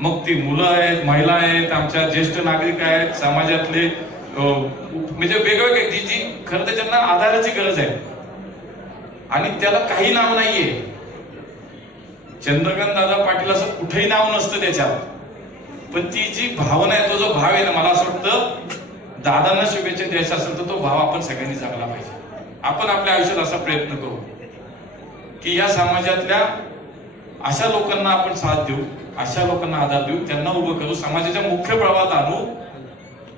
मग ती मुलं आहेत महिला आहेत आमच्या ज्येष्ठ नागरिक आहेत समाजातले म्हणजे वेगवेगळे जी जी खरं तर त्यांना आधाराची गरज आहे. आणि त्याला काही नाव नाहीये. चंद्रकांत दादा पाटील असं कुठेही नाव नसतं त्याच्यात. पण ती जी भावना आहे तो जो भाव आहे ना मला असं वाटतं दादांना शुभेच्छा द्यायचा असेल तर तो भाव आपण सगळ्यांनी जगला पाहिजे. आपण आपल्या आयुष्यात असा प्रयत्न करू की या समाजातल्या अशा लोकांना आपण साथ देऊ. अशा लोकांना आधार देऊ त्यांना उभं करू. समाजाच्या मुख्य प्रवाहात आणू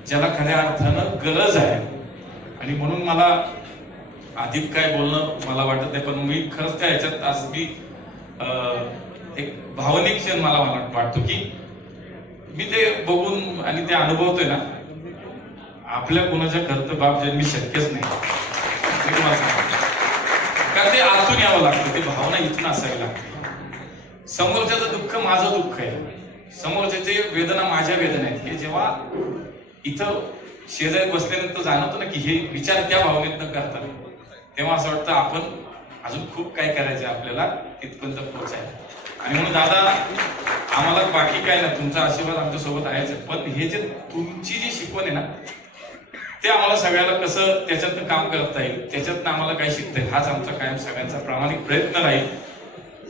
ज्याला खऱ्या अर्थानं गरज आहे. आणि म्हणून मला अधिक काय बोलणं मला वाटत नाही पण मी खरंच त्या ह्याच्यात आज मी अं, एक भावनिक क्षण मला वाटतो की मी ते बघून आणि ते अनुभवतोय ना आपल्या कुणाच्या घरचं बाप जन्मी शक्यच नाही. कारण ते आतून यावं लागतं ते भावना इथून असावी लागते. समोरच्याचं दुःख माझं दुःख आहे. समोरच्याचे वेदना माझ्या वेदना आहेत. हे जेव्हा इथं शेजारी बसल्यानंतर जाणवतो ना की हे विचार त्या भावनेतनं करतात. तेव्हा असं वाटतं आपण अजून खूप काय करायचं आहे आपल्याला तिथपर्यंत पोहोचायला. आणि म्हणून दादा आम्हाला बाकी काय ना तुमचा आशीर्वाद आमच्यासोबत आहेच. आहे. पण हे जे तुमची जी शिकवण आहे ना ते आम्हाला सगळ्याला कसं त्याच्यातनं काम करता येईल त्याच्यातनं आम्हाला काय शिकता येईल हाच आमचा कायम सगळ्यांचा प्रामाणिक प्रयत्न राहील.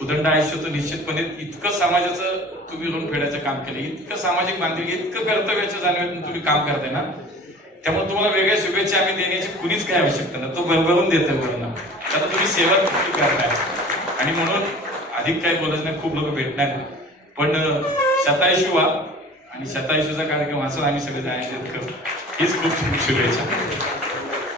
उदंड आयुष्य तर निश्चितपणे इतकं समाजाचं तुम्ही ऋण फेडायचं काम केलं इतकं सामाजिक बांधिलकी इतकं कर्तव्याच्या जाणीवेतून तुम्ही काम करताय ना त्यामुळे तुम्हाला वेगळ्या शुभेच्छा आम्ही देण्याची कुणीच काय आवश्यकता नाही. तो भरभरून देतोय वरून. आता तुम्ही सेवा करताय. आणि म्हणून अधिक काही बोलत नाही खूप लोक भेटणार पण शतायुषी व्हा. आणि शतायुषीचा कार्यक्रम असं आम्ही सगळे आयोजित करू. हीच खूप खूप शुभेच्छा.